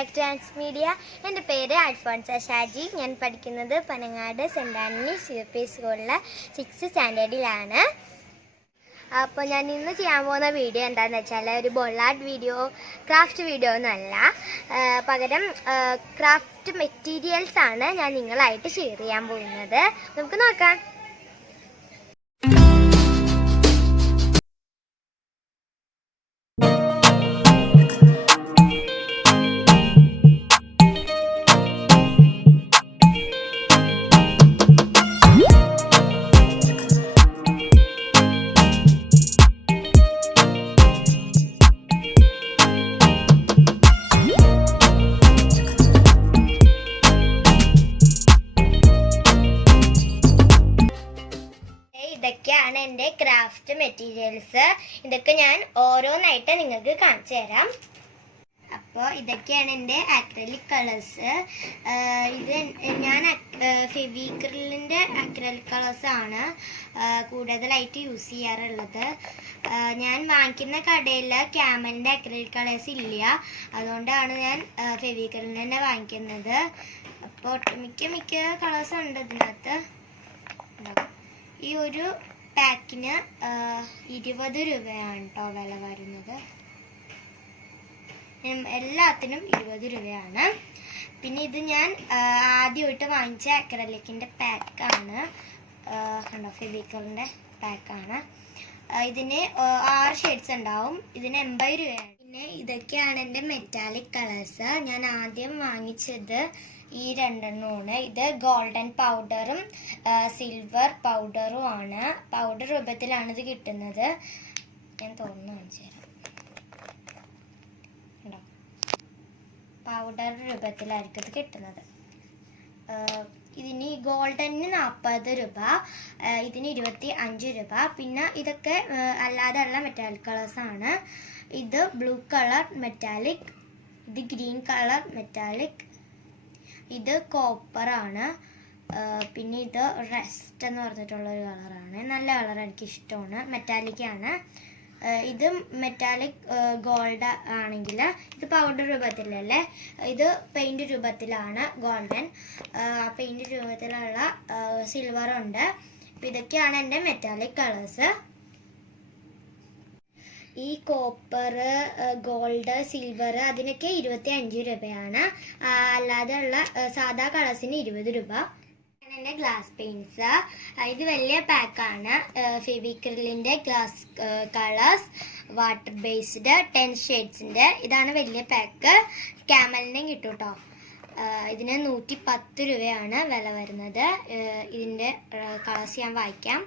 Back to Ans media. എൻ്റെ പേര് അൽഫോൺസ ഷാജി. ഞാൻ പഠിക്കുന്നത് പനങ്ങാട് സെൻറ് ആൻ്റണി CFP സ്കൂളിലെ 6th സ്റ്റാൻഡേർഡിലാണ്. അപ്പോൾ ഞാൻ ഇന്ന് ചെയ്യാൻ പോകുന്ന വീഡിയോ എന്താണെന്ന് വെച്ചാൽ ഒരു ബൊള്ളാർട്ട് വീഡിയോ, ക്രാഫ്റ്റ് വീഡിയോ ഒന്നുമല്ല. പകരം ക്രാഫ്റ്റ് മെറ്റീരിയൽസാണ് ഞാൻ നിങ്ങളായിട്ട് ഷെയർ ചെയ്യാൻ പോകുന്നത്. നമുക്ക് നോക്കാം. ഇതൊക്കെയാണ് എൻ്റെ ക്രാഫ്റ്റ് മെറ്റീരിയൽസ്. ഇതൊക്കെ ഞാൻ ഓരോന്നായിട്ട് നിങ്ങൾക്ക് കാണിച്ചു തരാം. അപ്പോൾ ഇതൊക്കെയാണ് എൻ്റെ അക്രലിക് കളേഴ്സ്. ഇത് ഞാൻ ഫെവിക്രിലിൻ്റെ അക്രലിക് കളേഴ്സാണ് കൂടുതലായിട്ട് യൂസ് ചെയ്യാറുള്ളത്. ഞാൻ വാങ്ങിക്കുന്ന കടയിൽ ക്യാമലിൻ്റെ അക്രലിക് കളേഴ്സ് ഇല്ല, അതുകൊണ്ടാണ് ഞാൻ ഫെവിക്രിലിൻ്റെ തന്നെ വാങ്ങിക്കുന്നത്. അപ്പോൾ മിക്ക കളേഴ്സ് ഉണ്ട് ഇതിനകത്ത്. ഈ ഒരു പാക്കിന് 20 രൂപയാണ് കേട്ടോ വില വരുന്നത്. എല്ലാത്തിനും 20 രൂപയാണ്. പിന്നെ ഇത് ഞാൻ ആദ്യമായിട്ട് വാങ്ങിച്ച അക്രലിക്കിൻ്റെ പാക്കാണ് കണ്ടോ, ഫെവിക്കോളിൻ്റെ പാക്കാണ്. ഇതിന് 6 ഷെയ്ഡ്സ് ഉണ്ടാവും. ഇതിന് 80 രൂപയാണ്. പിന്നെ ഇതൊക്കെയാണ് എൻ്റെ മെറ്റാലിക് കളേഴ്സ്. ഞാൻ ആദ്യം വാങ്ങിച്ചത് ഈ 2 എണ്ണമാണ്. ഇത് ഗോൾഡൻ പൗഡറും സിൽവർ പൗഡറും ആണ്. പൗഡർ രൂപത്തിലാണ് ഇത് കിട്ടുന്നത്. ഞാൻ തുറന്ന് കാണിച്ചു തരാം. ഉണ്ടോ, പൗഡർ രൂപത്തിലായിരിക്കും ഇത് കിട്ടുന്നത്. ഇതിന് ഗോൾഡന് 40 രൂപ, ഇതിന് 25 രൂപ. പിന്നെ ഇതൊക്കെ അല്ലാതെയുള്ള മെറ്റാലിക് കളേഴ്സാണ്. ഇത് ബ്ലൂ കളർ മെറ്റാലിക്, ഇത് ഗ്രീൻ കളർ മെറ്റാലിക്, ഇത് കോപ്പറാണ്. പിന്നെ ഇത് റെസ്റ്റ് എന്ന് പറഞ്ഞിട്ടുള്ളൊരു കളറാണ്. നല്ല കളർ, എനിക്ക് ഇഷ്ടമാണ്. മെറ്റാലിക്കാണ്. ഇത് മെറ്റാലിക് ഗോൾഡ് ആണെങ്കിൽ ഇത് പൗഡർ രൂപത്തിലല്ലേ, ഇത് പെയിൻറ് രൂപത്തിലാണ് ഗോൾഡൻ. പെയിൻറ് രൂപത്തിലുള്ള സിൽവറുണ്ട്. അപ്പം ഇതൊക്കെയാണ് എൻ്റെ മെറ്റാലിക് കളേഴ്സ്. ഈ കോപ്പർ, ഗോൾഡ്, സിൽവർ അതിനൊക്കെ 25 രൂപയാണ്. അല്ലാതെ ഉള്ള സാധാ കളേഴ്സിന് 20 രൂപ. എൻ്റെ ഗ്ലാസ് പെയിൻറ്റ്സ്, ഇത് വലിയ പാക്കാണ്. ഫെവിക്രിലിൻ്റെ ഗ്ലാസ് കളേഴ്സ് വാട്ടർ ബേസ്ഡ് 10 ഷെയ്ഡ്സിൻ്റെ ഇതാണ് വലിയ പാക്ക്. ക്യാമലിൻ്റെയും കിട്ടും കേട്ടോ. ഇതിന് 110 രൂപയാണ് വില വരുന്നത്. ഇതിൻ്റെ കളേഴ്സ് ഞാൻ വായിക്കാം.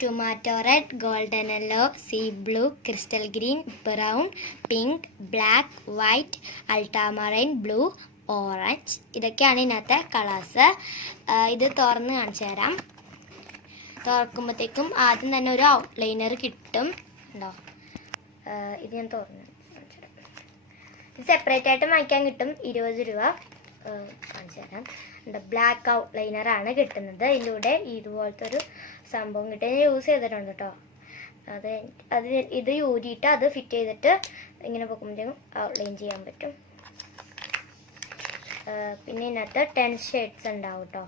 Tomato red, golden yellow, sea blue, crystal green, brown, pink, black, white, ultramarine blue, orange. ഇതൊക്കെയാണ് ഇതിനകത്തെ കളേഴ്സ്. ഇത് തുറന്ന് കാണിച്ചു തരാം. തുറക്കുമ്പോഴത്തേക്കും ആദ്യം തന്നെ ഒരു ഔട്ട്ലൈനർ കിട്ടും. ഉണ്ടോ, ഇത് ഞാൻ തുറന്ന് കാണിച്ചു തരാം. ഇത് സെപ്പറേറ്റ് ആയിട്ട് വാങ്ങിക്കാൻ കിട്ടും, 20 രൂപ. കാണിച്ചു തരാം. ബ്ലാക്ക് ഔട്ട്ലൈനറാണ് കിട്ടുന്നത്. ഇതിലൂടെ ഇതുപോലത്തെ ഒരു സംഭവം കിട്ടും. ഞാൻ യൂസ് ചെയ്തിട്ടുണ്ട് കേട്ടോ. ഇത് ഊരിയിട്ട് അത് ഫിറ്റ് ചെയ്തിട്ട് ഇങ്ങനെ പൊക്കുമ്പോഴത്തേക്കും ഔട്ട്ലൈൻ ചെയ്യാൻ പറ്റും. പിന്നെ ഇതിനകത്ത് 10 ഷെയ്ഡ്സ് ഉണ്ടാവും കേട്ടോ.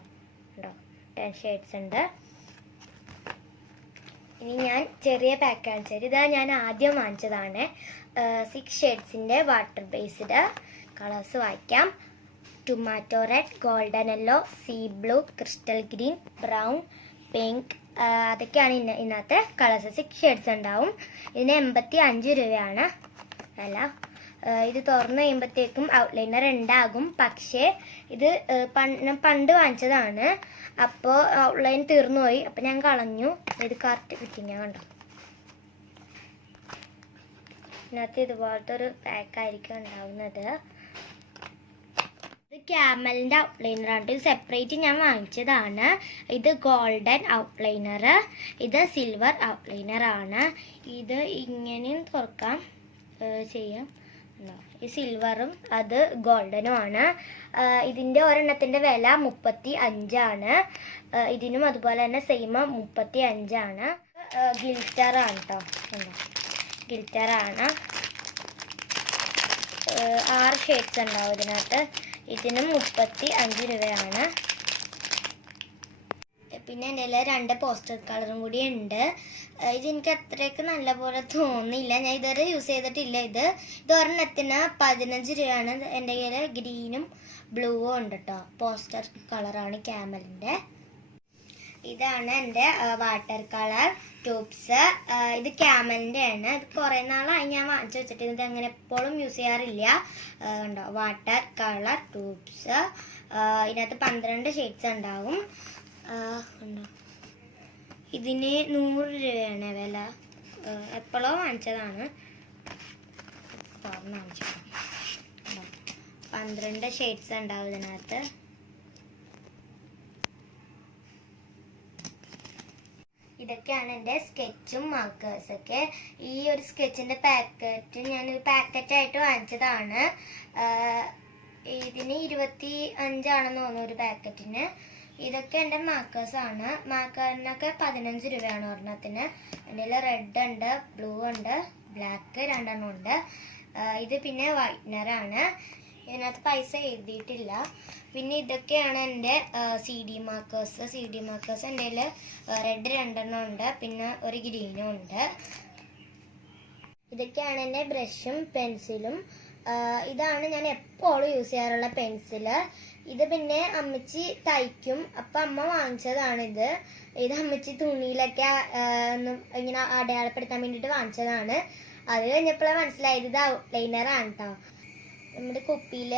ഉണ്ടോ, 10 ഷെയ്ഡ്സ് ഉണ്ട്. ഇനി ഞാൻ ചെറിയ പാക്ക് കാണിച്ചു തരാം. ഇതാ ഞാൻ ആദ്യം വാങ്ങിച്ചതാണ്. 6 ഷെയ്ഡ്സിൻ്റെ വാട്ടർ ബേസ്ഡ് കളേഴ്സ് വായിക്കാം. Tomato red, golden yellow, sea blue, crystal green, brown, pink. അതൊക്കെയാണ് ഇതിനകത്തെ കളേഴ്സ്. 6 ഷെയ്ഡ്സ് ഉണ്ടാവും. ഇതിന് 85 രൂപയാണ് വില. ഇത് തുറന്ന് കഴിയുമ്പോഴത്തേക്കും ഔട്ട്ലൈനർ ഉണ്ടാകും. പക്ഷേ ഇത് പണ്ട് വാങ്ങിച്ചതാണ്. അപ്പോൾ ഔട്ട്ലൈൻ തീർന്നുപോയി. അപ്പോൾ ഞാൻ കളഞ്ഞു. ഇത് കറക്റ്റ് ഫിറ്റിങ് കണ്ടോ. ഇതിനകത്ത് ഇതുപോലത്തെ ഒരു പാക്കായിരിക്കും ഉണ്ടാവുന്നത്. ഇത് ക്യാമലിൻ്റെ ഔട്ട്ലൈനറാണ്. ഇത് സെപ്പറേറ്റ് ഞാൻ വാങ്ങിച്ചതാണ്. ഇത് ഗോൾഡൻ ഔട്ട്ലൈനർ, ഇത് സിൽവർ ഔട്ട്ലൈനറാണ്. ഇത് ഇങ്ങനെയും തുറക്കാം ചെയ്യാം. ഈ സിൽവറും അത് ഗോൾഡനും ആണ്. ഇതിൻ്റെ ഒരെണ്ണത്തിൻ്റെ വില 35 ആണ്. ഇതിനും അതുപോലെ തന്നെ സെയിം 35 ആണ്. ഗിൽറ്ററാണ് കേട്ടോ. ഗിൽറ്ററാണ്. 6 ഷെയ്ഡ്സ് ഉണ്ടാവും ഇതിനകത്ത്. ഇതിന് 35 രൂപയാണ്. പിന്നെ എൻ്റെ കയ്യിൽ 2 പോസ്റ്റർ കളറും കൂടി ഉണ്ട്. ഇതെനിക്ക് അത്രയ്ക്ക് നല്ലപോലെ തോന്നിയില്ല, ഞാൻ ഇതുവരെ യൂസ് ചെയ്തിട്ടില്ല. ഇത് ഒരെണ്ണത്തിന് 15 രൂപയാണ്. എൻ്റെ കയ്യിൽ ഗ്രീനും ബ്ലൂവും ഉണ്ട് കേട്ടോ. പോസ്റ്റർ കളറാണ് ക്യാമലിൻ്റെ. ഇതാണ് എൻ്റെ വാട്ടർ കളർ ട്യൂബ്സ്. ഇത് ക്യാമലിൻ്റെ ആണ്. ഇത് കുറേ നാളായി ഞാൻ വാങ്ങിച്ചു വെച്ചിട്ട് ഇത് അങ്ങനെ എപ്പോഴും യൂസ് ചെയ്യാറില്ല. ഉണ്ടോ വാട്ടർ കളർ ട്യൂബ്സ്. ഇതിനകത്ത് 12 ഷെയ്ഡ്സ് ഉണ്ടാവും. ഉണ്ടോ, ഇതിന് 100 രൂപയാണ് വില. എപ്പോഴോ വാങ്ങിച്ചതാണ്. 12 ഷെയ്ഡ്സ് ഉണ്ടാവും ഇതിനകത്ത്. ഇതൊക്കെയാണ് എൻ്റെ സ്കെച്ചും മാർക്കേഴ്സൊക്കെ. ഈ ഒരു സ്കെച്ചിൻ്റെ പാക്കറ്റ് ഞാനൊരു പാക്കറ്റായിട്ട് വാങ്ങിച്ചതാണ്. ഇതിന് 25 തോന്നുന്നു ഒരു പാക്കറ്റിന്. ഇതൊക്കെ എൻ്റെ മാർക്കേഴ്സാണ്. മാർക്കറിനൊക്കെ 15 രൂപയാണ് ഒരെണ്ണത്തിന്. എൻ്റെ കയ്യിൽ റെഡ് ഉണ്ട്, ബ്ലൂ ഉണ്ട്, ബ്ലാക്ക് 2 ഉണ്ട്. ഇത് പിന്നെ വൈറ്റ്നറാണ്. ഇതിനകത്ത് പൈസ എഴുതിയിട്ടില്ല. പിന്നെ ഇതൊക്കെയാണ് എൻ്റെ CD മാർക്കേഴ്സ്. CD മാർക്കേഴ്സ് എൻ്റെ കയ്യിൽ റെഡ് 2 ഉണ്ട്, പിന്നെ ഒരു ഗ്രീനും ഉണ്ട്. ഇതൊക്കെയാണ് എൻ്റെ ബ്രഷും പെൻസിലും. ഇതാണ് ഞാൻ എപ്പോഴും യൂസ് ചെയ്യാറുള്ള പെൻസില്. ഇത് പിന്നെ അമ്മച്ചി തയ്ക്കും, അപ്പം അമ്മ വാങ്ങിച്ചതാണിത്. ഇത് അമ്മച്ചി തുണിയിലൊക്കെ ഇങ്ങനെ അടയാളപ്പെടുത്താൻ വേണ്ടിയിട്ട് വാങ്ങിച്ചതാണ്. അത് കഴിഞ്ഞപ്പോഴാണ് മനസ്സിലായത് ഇത് ഔട്ട്ലൈനറാണ് കേട്ടോ. നമ്മുടെ കുപ്പിയിൽ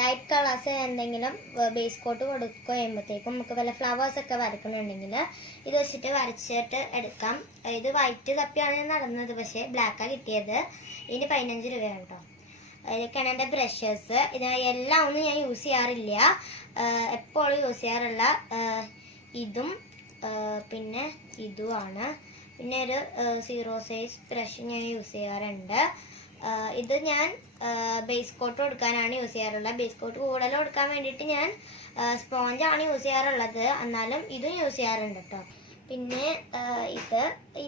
ലൈറ്റ് കളേഴ്സ് എന്തെങ്കിലും ബേസ് കോട്ട് കൊടുക്കുക ചെയ്യുമ്പോഴത്തേക്കും നമുക്ക് വല്ല ഫ്ലവേഴ്സൊക്കെ വരക്കണമെന്നുണ്ടെങ്കിൽ ഇത് വെച്ചിട്ട് വരച്ചിട്ട് എടുക്കാം. ഇത് വൈറ്റ് തപ്പിയാണ് ഞാൻ നടന്നത്, പക്ഷേ ബ്ലാക്കാണ് കിട്ടിയത്. ഇതിന് 15 രൂപയാണ് കേട്ടോ. ഇതൊക്കെയാണ് എൻ്റെ ബ്രഷസ്. എല്ലാം ഒന്നും ഞാൻ യൂസ് ചെയ്യാറില്ല. എപ്പോഴും യൂസ് ചെയ്യാറുള്ള ഇതും പിന്നെ ഇതുമാണ്. പിന്നെ ഒരു 0 സൈസ് ബ്രഷ് ഞാൻ യൂസ് ചെയ്യാറുണ്ട്. ഇത് ഞാൻ ബേസ് കോട്ട് കൊടുക്കാനാണ് യൂസ് ചെയ്യാറുള്ളത്. ബേസ് കോട്ട് കൂടുതൽ കൊടുക്കാൻ വേണ്ടിയിട്ട് ഞാൻ സ്പോഞ്ചാണ് യൂസ് ചെയ്യാറുള്ളത്, എന്നാലും ഇതും യൂസ് ചെയ്യാറുണ്ട് കേട്ടോ. പിന്നെ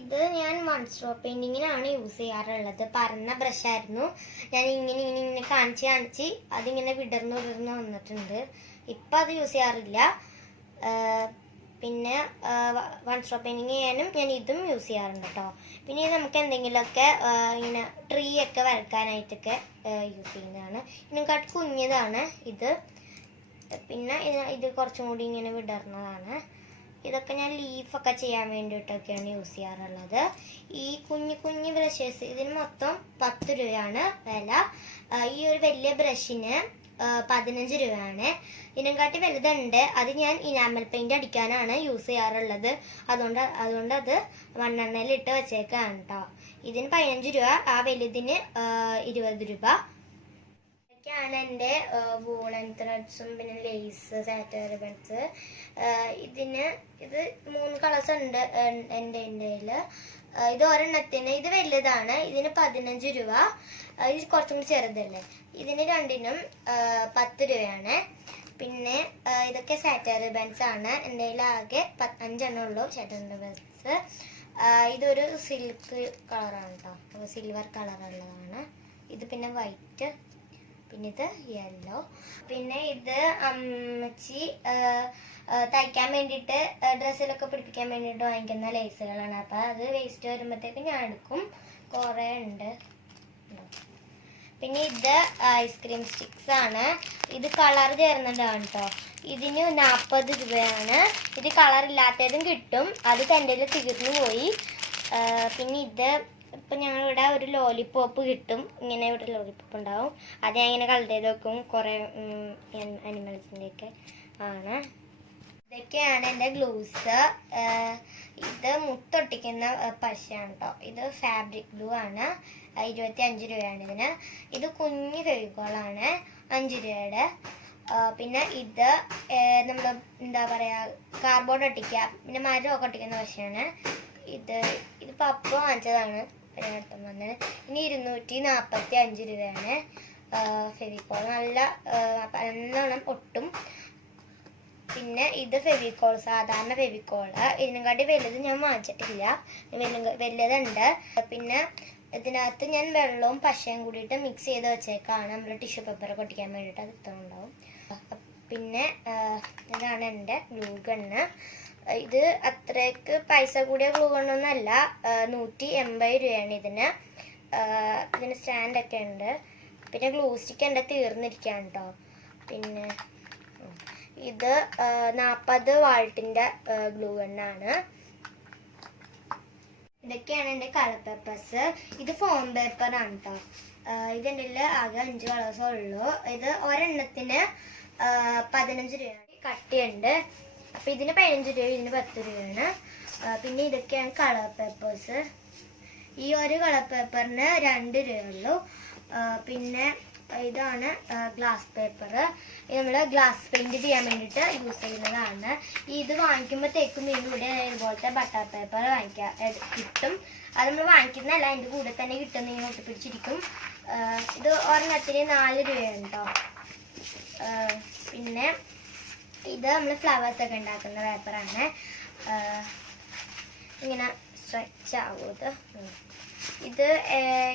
ഇത് ഞാൻ വൺ സ്ട്രോക്ക് പെയിന്റിങ്ങിനാണ് യൂസ് ചെയ്യാറുള്ളത്. പരന്ന ബ്രഷായിരുന്നു. ഞാൻ ഇങ്ങനെ കാണിച്ച് അതിങ്ങനെ വിടർന്ന് വന്നിട്ടുണ്ട്. ഇപ്പം അത് യൂസ് ചെയ്യാറില്ല. പിന്നെ വൺ സ്ട്രോക്ക് പെയിന്റിങ് ചെയ്യാനും ഞാൻ ഇതും യൂസ് ചെയ്യാറുണ്ട് കേട്ടോ. പിന്നെ ഇത് നമുക്ക് എന്തെങ്കിലുമൊക്കെ ഇങ്ങനെ ട്രീ ഒക്കെ വരയ്ക്കാനായിട്ടൊക്കെ യൂസ് ചെയ്യുന്നതാണ്. ഇതിനെക്കാട്ട് കുഞ്ഞതാണ് ഇത്. പിന്നെ ഇത് കുറച്ചും കൂടി ഇങ്ങനെ വിടർന്നതാണ്. ഇതൊക്കെ ഞാൻ ലീഫൊക്കെ ചെയ്യാൻ വേണ്ടിയിട്ടൊക്കെയാണ് യൂസ് ചെയ്യാറുള്ളത്. ഈ കുഞ്ഞു ബ്രഷസ് ഇതിന് മൊത്തം 10 രൂപയാണ് വില. ഈ ഒരു വലിയ ബ്രഷിന് 15 രൂപയാണ്. ഇതിനെക്കാട്ടി വലുതുണ്ട്, അത് ഞാൻ ഇനാമൽ പെയിന്റ് അടിക്കാനാണ് യൂസ് ചെയ്യാറുള്ളത്. അതുകൊണ്ട് അത് മണ്ണെണ്ണയിലിട്ട് വെച്ചേക്കാണ് കേട്ടോ. ഇതിന് 15 രൂപ, ആ വലുതിന് 20 രൂപ. ഇതൊക്കെയാണ് എൻ്റെ വൂളൻ ത്രെഡ്സും പിന്നെ ലേസ്, സാറ്റൻ റിബൺസ്. ഇത് 3 കളേഴ്സ് ഉണ്ട് എൻ്റെ കയ്യിൽ. ഇത് ഒരെണ്ണത്തിന് ഇത് വലുതാണ്, ഇതിന് 15 രൂപ. ഇത് കുറച്ചും കൂടി ചെറുതല്ലേ. ഇതിന് രണ്ടിനും 10 രൂപയാണ്. പിന്നെ ഇതൊക്കെ സാറ്റൻ റിബൺസ് ആണ്. എൻ്റെ കയ്യിൽ ആകെ 5 ഉള്ളൂ സാറ്റൻ റിബൺസ്. ഇതൊരു സിൽക്ക് കളറാണ് കേട്ടോ, സിൽവർ കളറുള്ളതാണ്. ഇത് പിന്നെ വൈറ്റ്, പിന്നെ ഇത് യെല്ലോ. പിന്നെ ഇത് അമ്മച്ചി തയ്ക്കാൻ വേണ്ടിയിട്ട് ഡ്രസ്സിലൊക്കെ പിടിപ്പിക്കാൻ വേണ്ടിയിട്ട് വാങ്ങിക്കുന്ന ലേസുകളാണ്. അപ്പം അത് വേസ്റ്റ് വരുമ്പോഴത്തേക്ക് ഞാൻ എടുക്കും. കുറേ ഉണ്ട്. പിന്നെ ഇത് ഐസ്ക്രീം സ്റ്റിക്സ് ആണ്. ഇത് കളർ ചേർന്നിട്ടാണ് കേട്ടോ. ഇതിന് 40 രൂപയാണ്. ഇത് കളറില്ലാത്തതും കിട്ടും, അത് എൻ്റെ തീർന്നു പോയി. പിന്നെ ഇത് ഇപ്പം ഞങ്ങളിവിടെ ഒരു ലോലിപോപ്പ് കിട്ടും. ഇങ്ങനെ ഇവിടെ ലോലിപോപ്പ് ഉണ്ടാവും. അത് ഞാൻ ഇങ്ങനെ കളർ ചെയ്ത് വെക്കും. കുറേ അനിമൽസിൻ്റെയൊക്കെ ആണ്. ഇതൊക്കെയാണ് എൻ്റെ ഗ്ലൂസ്. ഇത് മുത്തൊട്ടിക്കുന്ന പശയാണ് കേട്ടോ. ഇത് ഫാബ്രിക് ഗ്ലൂ ആണ്. 25 രൂപയാണ് ഇതിന്. ഇത് കുഞ്ഞു ഫെവിക്കോളാണ്, 5 രൂപയുടെ. പിന്നെ ഇത് നമ്മൾ എന്താ പറയുക, കാർഡ്ബോർഡ് ഒട്ടിക്കുക, പിന്നെ മരമൊക്കെ ഒട്ടിക്കുന്ന പശയാണ്. ഇത് പപ്പ വാങ്ങിച്ചതാണ് അടുത്തം വന്നത്. ഇനി 245 രൂപയാണ്. ഫെവിക്കോൾ നല്ലോണം ഒട്ടും. പിന്നെ ഇത് ഫെവിക്കോൾ, സാധാരണ ഫെവിക്കോള്. ഇതിനെക്കാട്ടി വലുത് ഞാൻ വാങ്ങിച്ചിട്ടില്ല, വലുതുണ്ട്. പിന്നെ ഇതിനകത്ത് ഞാൻ വെള്ളവും പശയും കൂടിയിട്ട് മിക്സ് ചെയ്ത് വെച്ചേക്കാണ് നമ്മൾ ടിഷ്യൂ പേപ്പർ ഒട്ടിക്കാൻ വേണ്ടിയിട്ട് അത് ഇട്ടുണ്ടാവും. പിന്നെ ഇതാണ് എൻ്റെ ഗ്ലൂ ഗണ്ണ്. ഇത് അത്രയ്ക്ക് പൈസ കൂടിയ ഗ്ലൂ ഗണ്ണൊന്നുമല്ല, 180 രൂപയാണ് ഇതിന്. ഇതിന് സ്റ്റാൻഡൊക്കെ ഉണ്ട്. പിന്നെ ഗ്ലൂ സ്റ്റിക്ക് എൻ്റെ തീർന്നിരിക്കുകയാണ് കേട്ടോ. പിന്നെ ഇത് 40 വാൾട്ടിൻ്റെ ഗ്ലൂ ഗണ്ണാണ്. ഇതൊക്കെയാണ് എൻ്റെ കളർ പേപ്പേഴ്സ്. ഇത് ഫോം പേപ്പറാണ് കേട്ടോ. ഇതിൻ്റെ ആകെ 5 കളേഴ്സേ ഉള്ളൂ. ഇത് ഒരെണ്ണത്തിന് 15 രൂപയാണ്. കട്ടിയുണ്ട്. അപ്പം ഇതിന് 15 രൂപ, ഇതിന് 10 രൂപയാണ്. പിന്നെ ഇതൊക്കെയാണ് കളർ പേപ്പേഴ്സ്. ഈ ഒരു കളർ പേപ്പറിന് 2 രൂപയുള്ളൂ. പിന്നെ ഇതാണ് ഗ്ലാസ് പേപ്പർ. ഇത് നമ്മൾ ഗ്ലാസ് പെയിന്റ് ചെയ്യാൻ വേണ്ടിയിട്ട് യൂസ് ചെയ്യുന്നതാണ്. ഇത് വാങ്ങിക്കുമ്പോഴത്തേക്കും ഇതിൻ്റെ കൂടെ ഇതുപോലത്തെ ബട്ടർ പേപ്പർ കിട്ടും. അത് നമ്മൾ വാങ്ങിക്കുന്നതല്ല, അതിൻ്റെ കൂടെ തന്നെ കിട്ടുന്ന ഇങ്ങനെ ഒട്ടിപ്പിടിച്ചിരിക്കും. ഇത് ഒരെണ്ണത്തിന് 4 രൂപയാണ് കേട്ടോ. പിന്നെ ഇത് നമ്മൾ ഫ്ലവേഴ്സ് ഒക്കെ ഉണ്ടാക്കുന്ന പേപ്പറാണ്. ഇങ്ങനെ സ്ട്രെച്ച് ആവും ഇത്.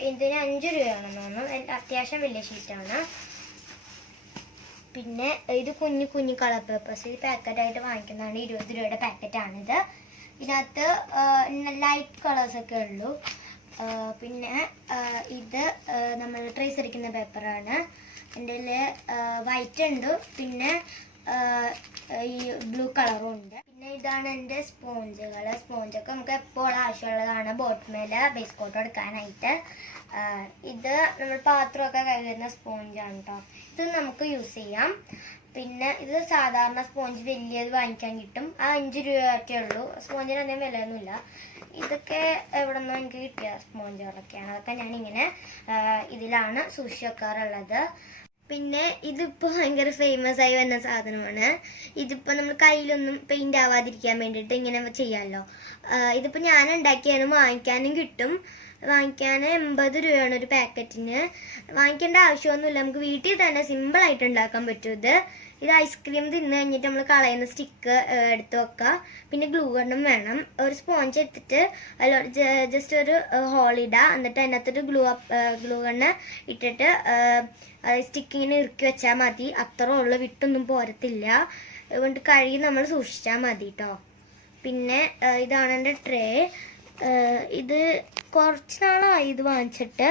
ഇതിന് 5 രൂപയാണെന്ന് തോന്നുന്നു. അത്യാവശ്യം വലിയ ഷീറ്റാണ്. പിന്നെ ഇത് കുഞ്ഞു കുഞ്ഞു കളർ പേപ്പേഴ്സ്. ഇത് പാക്കറ്റായിട്ട് വാങ്ങിക്കുന്നതാണ്. 20 രൂപയുടെ പാക്കറ്റാണിത്. ഇതിനകത്ത് ലൈറ്റ് കളേഴ്സൊക്കെ ഉള്ളൂ. പിന്നെ ഇത് നമ്മൾ ട്രേസ് അടിക്കുന്ന പേപ്പറാണ്. എൻ്റെ വൈറ്റ് ഉണ്ട്, പിന്നെ ഈ ബ്ലൂ കളറും ഉണ്ട്. പിന്നെ ഇതാണ് എൻ്റെ സ്പോഞ്ചുകൾ. സ്പോഞ്ചൊക്കെ നമുക്ക് എപ്പോൾ ആവശ്യമുള്ളതാണ് ബോട്ടിൽ ബേസ് കോട്ട് എടുക്കാനായിട്ട്. ഇത് നമ്മൾ പാത്രമൊക്കെ കഴുകുന്ന സ്പോഞ്ചാണ് കേട്ടോ. ഇത് നമുക്ക് യൂസ് ചെയ്യാം. പിന്നെ ഇത് സാധാരണ സ്പോഞ്ച് വലിയത് വാങ്ങിക്കാൻ കിട്ടും. 5 രൂപയൊക്കെ ഉള്ളൂ. സ്പോഞ്ചിന് അധികം വിലയൊന്നുമില്ല. ഇതൊക്കെ എവിടെ നിന്നോ എനിക്ക് കിട്ടിയ സ്പോഞ്ചുകളൊക്കെയാണ്. അതൊക്കെ ഞാനിങ്ങനെ ഇതിലാണ് സൂക്ഷിച്ച് വെക്കാറുള്ളത്. പിന്നെ ഇതിപ്പോൾ ഭയങ്കര ഫേമസ് ആയി വരുന്ന സാധനമാണ്. ഇതിപ്പോൾ നമ്മൾ കയ്യിലൊന്നും പെയിന്റ് ആവാതിരിക്കാൻ വേണ്ടിയിട്ട് ഇങ്ങനെ ചെയ്യാമല്ലോ. ഇതിപ്പോൾ ഞാൻ ഉണ്ടാക്കിയാണ്. വാങ്ങിക്കാനും കിട്ടും. വാങ്ങിക്കാൻ 80 രൂപയാണ് ഒരു പാക്കറ്റിന്. വാങ്ങിക്കേണ്ട ആവശ്യമൊന്നുമില്ല, നമുക്ക് വീട്ടിൽ തന്നെ സിമ്പിളായിട്ട് ഉണ്ടാക്കാൻ പറ്റും. ഇത് ഐസ്ക്രീം തിന്ന് കഴിഞ്ഞിട്ട് നമ്മൾ കളയുന്ന സ്റ്റിക്ക് എടുത്ത് വെക്കുക. പിന്നെ ഗ്ലൂ ഗണ്ണും വേണം. ഒരു സ്പോഞ്ച് എടുത്തിട്ട് ജസ്റ്റ് ഒരു ഹോൾ ഇടുക. എന്നിട്ട് അതിനകത്തൊരു ഗ്ലൂ ഗണ്ണ് ഇട്ടിട്ട് സ്റ്റിക്കിങ്ങനെ ഇറുക്കി വെച്ചാൽ മതി. അത്രേ ഉള്ളൂ, വിട്ടൊന്നും പോരത്തില്ല. അതുകൊണ്ട് കഴുകി നമ്മൾ സൂക്ഷിച്ചാൽ മതി കേട്ടോ. പിന്നെ ഇതാണ് എൻ്റെ ട്രേ. ഇത് കുറച്ച് നാളായി ഇത് വാങ്ങിച്ചിട്ട്.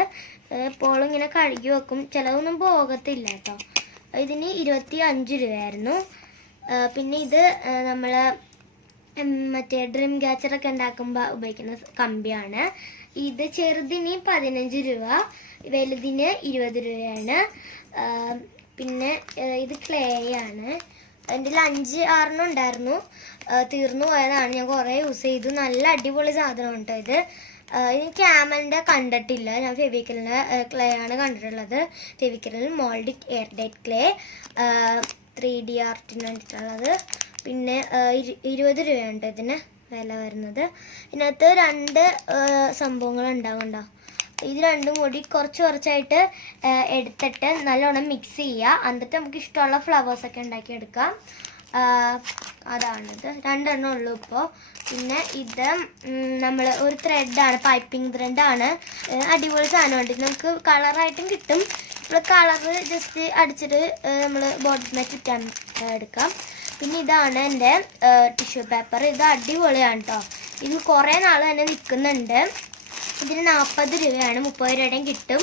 എപ്പോഴും ഇങ്ങനെ കഴുകി വെക്കും. ചിലതൊന്നും പോകത്തില്ല കേട്ടോ. ഇതിന് 25 രൂപയായിരുന്നു. പിന്നെ ഇത് നമ്മൾ മറ്റേ ഡ്രീം ക്യാച്ചറൊക്കെ ഉണ്ടാക്കുമ്പോൾ ഉപയോഗിക്കുന്ന കമ്പിയാണ്. ഇത് ചെറുതിന് 15 രൂപ, വലുതിന് 20 രൂപയാണ്. പിന്നെ ഇത് ക്ലേ ആണ്. എൻ്റെ 5-6 ഉണ്ടായിരുന്നു, തീർന്നു പോയതാണ്. ഞാൻ കുറേ യൂസ് ചെയ്തു. നല്ല അടിപൊളി സാധനമുണ്ട് ഇത്. ഇത് ക്യാമലിൻ്റെ കണ്ടിട്ടില്ല, ഞാൻ ഫെവിക്കലിൻ്റെ ക്ലേ ആണ് കണ്ടിട്ടുള്ളത്. ഫെവിക്കലിൽ mould air tight clay 3D ആർട്ടിന് വേണ്ടിയിട്ടുള്ളത്. പിന്നെ 20 രൂപയുണ്ട് ഇതിന് വില വരുന്നത്. ഇതിനകത്ത് 2 സംഭവങ്ങൾ ഉണ്ടാവുന്നുണ്ടോ. ഇത് രണ്ടും കൂടി കുറച്ചായിട്ട് എടുത്തിട്ട് നല്ലോണം മിക്സ് ചെയ്യുക. എന്നിട്ട് നമുക്ക് ഇഷ്ടമുള്ള ഫ്ലവേഴ്സൊക്കെ ഉണ്ടാക്കിയെടുക്കാം. അതാണിത്. 2 എണ്ണം ഉള്ളൂ ഇപ്പോൾ. പിന്നെ ഇത് നമ്മൾ ഒരു ത്രെഡാണ്, പൈപ്പിംഗ് ത്രെഡാണ്. അടിപൊളി സാധനമുണ്ട്. നമുക്ക് കളറായിട്ടും കിട്ടും. ഇപ്പോൾ കളറ് ജസ്റ്റ് അടിച്ചിട്ട് നമ്മൾ ബോട്ടിൽ ചുറ്റാൻ എടുക്കാം. പിന്നെ ഇതാണ് എൻ്റെ ടിഷ്യൂ പേപ്പർ. ഇത് അടിപൊളിയാണ് കേട്ടോ. ഇത് കുറേ നാൾ തന്നെ നിൽക്കുന്നുണ്ട്. ഇതിന് 40 രൂപയാണ്. 30 രൂപയുടെയും കിട്ടും.